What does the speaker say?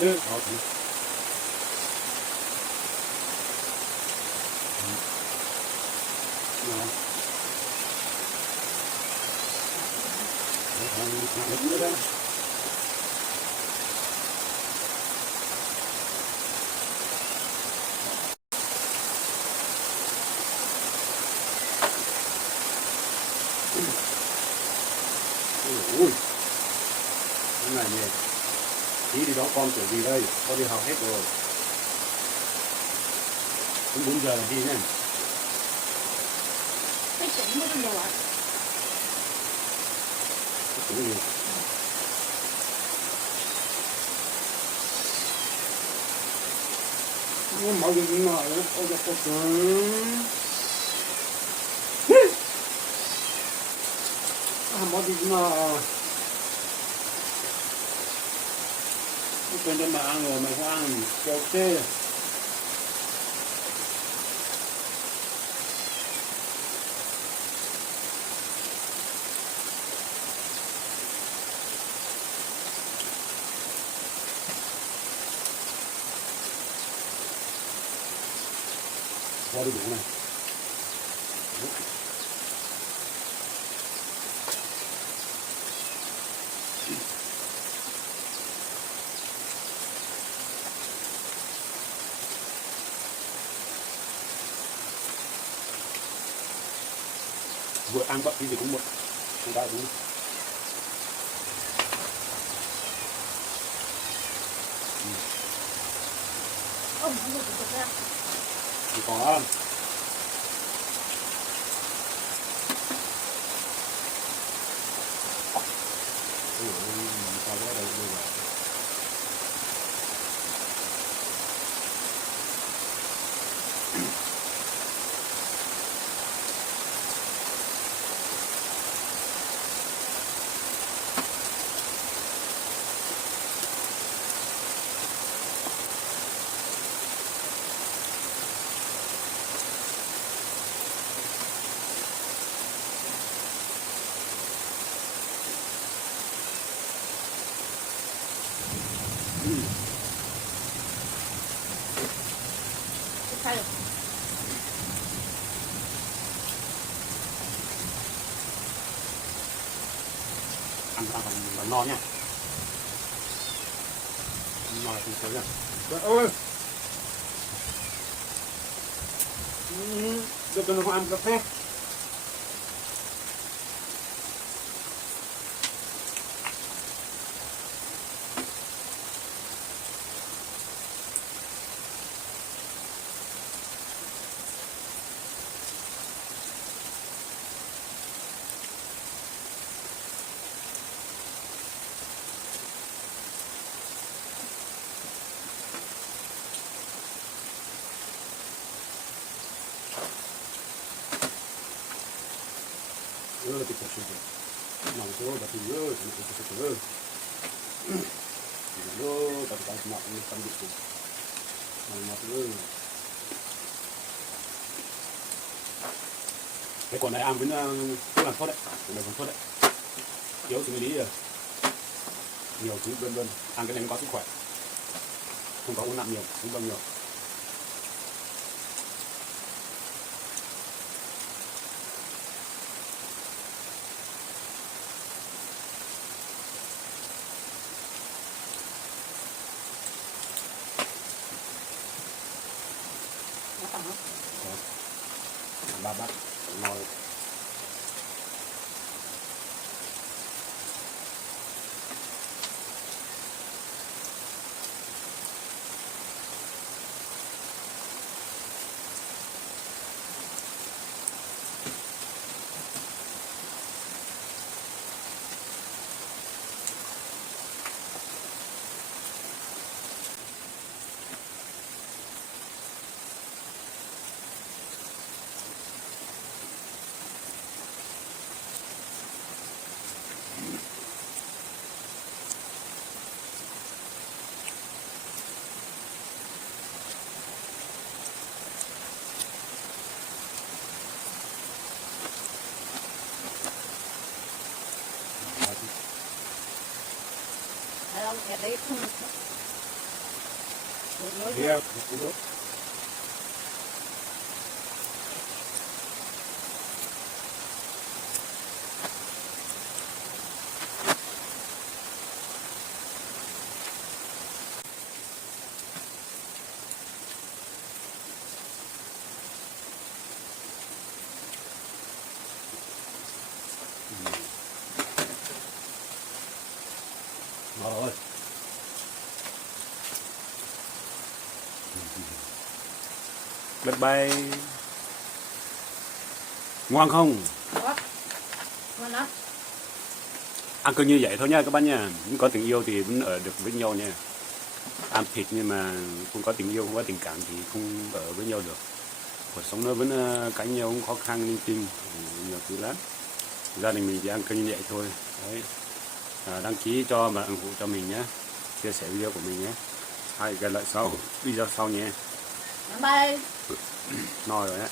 nước ngọt ngon được nữa đó ui cái này nè chỉ đi đón con kiểu gì đây con đi học hết rồi cũng 4 giờ là đi nha cái chỉnh mới được ạ. cũng gì nó mau được mà nó có được mau đi mà bên trên mà ăn rồi mày không ăn cho tê qua đi đủ này vừa ăn bận cái gì cũng muộn không đau đúng Không được được ra. thì có sao đó đây rồi Thay rồi. ăn bằng no nha no là không sớm nha ơi được cho nó ăn cà phê ti piaciuto no solo da più sono tutto quello lo da tanto ma non sta di ma quello cái con này ăn với cũng làm tốt đấy cũng làm tốt đấy yếu thì mới đi nhiều thứ vân vân ăn cái này có sức khỏe không có uống nặng nhiều uống bao nhiêu ba bát nồi Không, em đấy không. Thì cũng đúng. Rồi. Bye bye. Ngon không? Đó. Ngon lắm. Ăn cứ như vậy thôi nha các bạn nha. Không có tình yêu thì vẫn ở được với nhau nha. Ăn thịt nhưng mà không có tình yêu, không có tình cảm thì không ở với nhau được. Cuộc sống nó vẫn cãi nhau, cũng khó khăn linh tinh, nhiều thứ lắm. Gia đình mình chỉ ăn cứ như vậy thôi. Đấy. Đăng ký cho và ủng hộ cho mình nhé. Chia sẻ video của mình nhé. Hãy gặp lại sau video sau nhé. Bye. No rồi đấy.